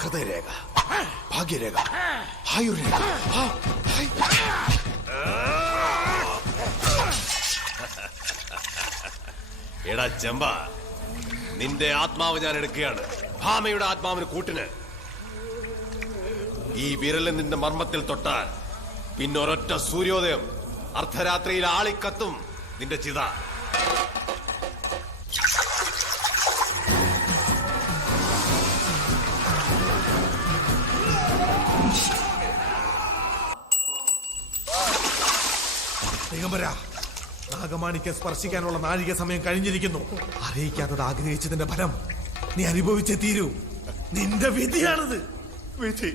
ഹൃദയരേഖ, ഭാഗ്യരേഖ, ആയുർരേഖ. എടാ ചെമ്പ, നിന്റെ ആത്മാവ് ഞാൻ എടുക്കുകയാണ്, ഭാമയുടെ ആത്മാവിന് കൂട്ടിന്. ഈ വിരല് നിന്റെ മർമ്മത്തിൽ തൊട്ടാൽ പിന്നൊരൊറ്റ സൂര്യോദയം, അർദ്ധരാത്രിയിൽ ആളിക്കത്തും നിന്റെ ചിത. ദിഗംബര, നാഗമാണിക്ക് സ്പർശിക്കാനുള്ള നാഴിക സമയം കഴിഞ്ഞിരിക്കുന്നു. അറിയിക്കാത്തത് ആഗ്രഹിച്ചതിന്റെ ഫലം നീ അനുഭവിച്ചേ തീരൂ. നിന്റെ വിധിയാണത്. വിധി